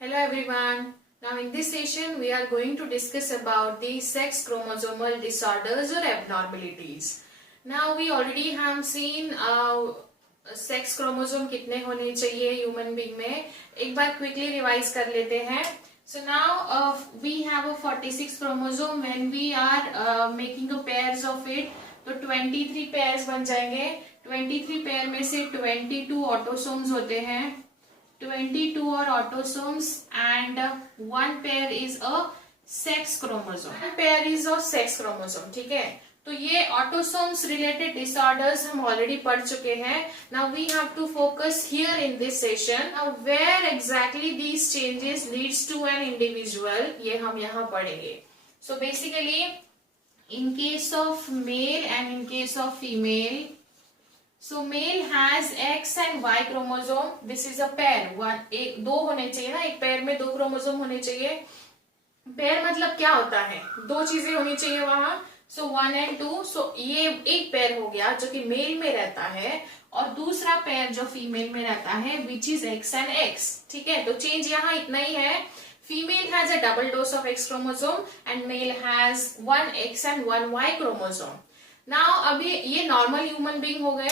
Hello everyone. Now in this session we are going to discuss about the sex chromosomal disorders or abnormalities. Now we already have seen sex chromosome कितने होने चाहिए human being में. एक बार quickly revise कर लेते हैं. So now we have a 46 chromosome. When we are making a pairs of it, तो 23 pairs बन जाएंगे. 23 pair में से 22 autosomes होते हैं. 22 are autosomes and one pair is a sex chromosome. One pair is a sex chromosome. ठीक है, तो ये autosomes related disorders हम already पढ़ चुके हैं. Now we have to focus here in this session. Now where exactly these changes leads to an individual, ये हम यहाँ पढ़ेंगे. So basically in case of male and in case of female, so male has X and Y chromosome. This is a pair. One एक दो होने चाहिए ना, एक पेयर में दो क्रोमोसोम होने चाहिए. पेयर मतलब क्या होता है, दो चीजें होनी चाहिए वहां. सो 1 and 2. सो ये एक पेयर हो गया जो कि मेल में रहता है और दूसरा पेयर जो फीमेल में रहता है which is X and X. ठीक है, तो चेंज यहाँ इतना ही है. Female has a double dose of X chromosome and male has 1 X and 1 Y chromosome. Now अभी ये नॉर्मल ह्यूमन बीइंग हो गए.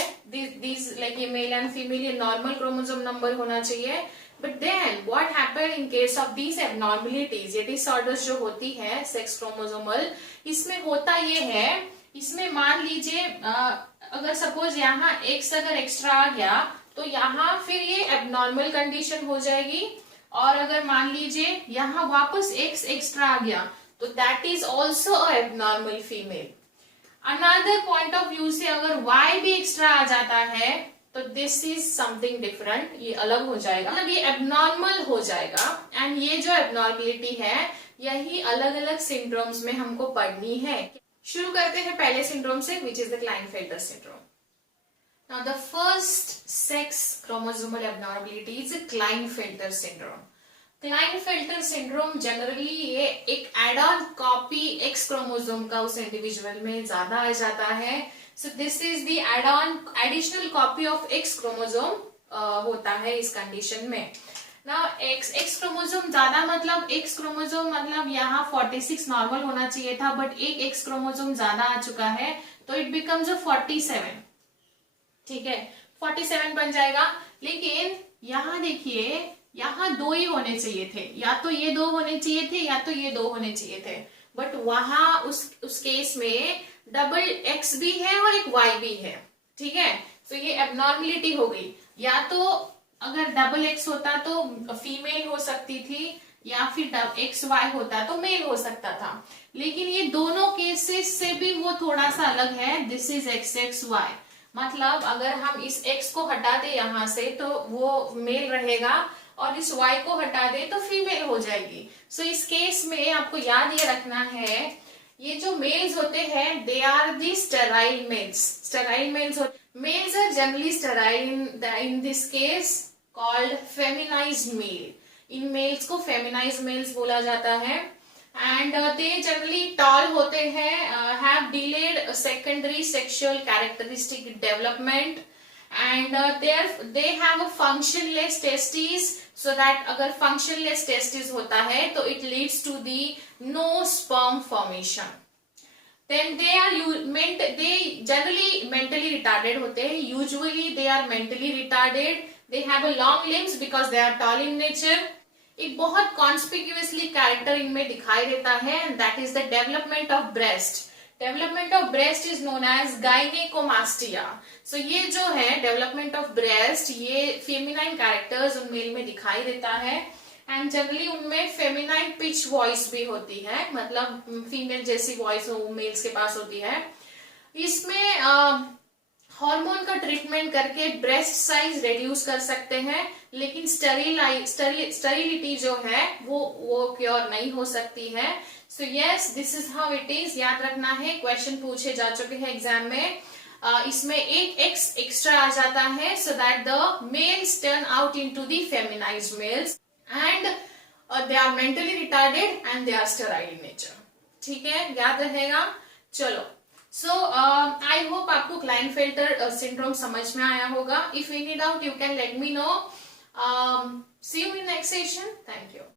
दिस लाइक ये मेल एंड फीमेल, ये नॉर्मल क्रोमोसोम नंबर होना चाहिए. But then what happened in case of these abnormalities, ये disorders जो होती है सेक्स क्रोमोसोमल, इसमें होता ये है, इसमें मान लीजिए अगर सपोज यहाँ एक्स अगर एक्स्ट्रा आ गया तो यहाँ फिर ये एबनॉर्मल कंडीशन हो जाएगी. और अगर मान लीजिए यहाँ वापस एक्स एक्स्ट्रा आ गया तो that is also a abnormal female. Another point of view से अगर Y भी एक्स्ट्रा आ जाता है तो दिस इज समथिंग डिफरेंट, ये अलग हो जाएगा, मतलब ये एबनॉर्मल हो जाएगा. एंड ये जो एबनॉर्मलिटी है यही अलग अलग सिंड्रोम्स में हमको पढ़नी है. शुरू करते हैं पहले सिंड्रोम से, which is the Klinefelter syndrome. Now the first sex chromosomal abnormality is Klinefelter syndrome. Klinefelter syndrome generally ये एक add on copy X chromosome का उस इंडिविजुअल में ज्यादा आ जाता है. So this is the add on additional copy of X chromosome होता है इस कंडीशन में. ना एक्स क्रोमोसोम ज्यादा मतलब एक्स क्रोमोसोम मतलब यहाँ 46 नॉर्मल होना चाहिए था, बट एक एक्स क्रोमोसोम ज्यादा आ चुका है तो इट बिकम्स अ 47. ठीक है, 47 बन जाएगा. लेकिन यहाँ देखिए, यहाँ दो ही होने चाहिए थे, या तो ये दो होने चाहिए थे या तो ये दो होने चाहिए थे. बट वहां उस केस में डबल एक्स भी है और एक वाई भी है. ठीक है, तो ये एबनॉर्मलिटी हो गई. या तो अगर डबल एक्स होता तो फीमेल हो सकती थी या फिर एक्स वाई होता तो मेल हो सकता था. लेकिन ये दोनों केसेस से भी वो थोड़ा सा अलग है. This is X X Y, मतलब अगर हम इस एक्स को हटा दे यहाँ से तो वो मेल रहेगा और इस y को हटा दे तो फीमेल हो जाएगी. सो इस केस में आपको याद ये रखना है, ये जो मेल्स होते हैं they are the sterile males. Sterile males males are generally sterile in this case called feminized male. इन मेल्स को फेमिनाइज्ड मेल्स बोला जाता है. एंड दे जनरली टॉल होते हैं, have delayed secondary sexual characteristic development and they have a functionless testes, so that अगर functionless testes होता है तो it leads to the no sperm formation. Then they generally mentally retarded होते हैं. Usually they are mentally retarded. They have a long limbs because they are tall in nature. एक बहुत conspicuously character इनमें दिखाई देता है and that is the development of breast. Development of breast is known as gynaecomastia. So ये जो है development of breast, ये फेमिनाइन कैरेक्टर्स उन मेल में दिखाई देता है. एंड जनरली उनमें फेमिनाइन पिच वॉइस भी होती है, मतलब फीमेल जैसी वॉइस मेल्स के पास होती है. इसमें हार्मोन का ट्रीटमेंट करके ब्रेस्ट साइज रिड्यूस कर सकते हैं, लेकिन स्टेरिलिटी जो है वो क्योर नहीं हो सकती है. So yes, this is how it is. याद रखना है, क्वेश्चन पूछे जा चुके हैं एग्जाम में. इसमें एक एक्स एक्स्ट्रा आ जाता है so that the males turn out into the feminized males and they are mentally retarded and they are sterile in nature. ठीक है, याद रहेगा. चलो, सो आई होप आपको क्लाइनफेल्टर सिंड्रोम समझ में आया होगा. If any doubt you can let me know. See you in next session. Thank you.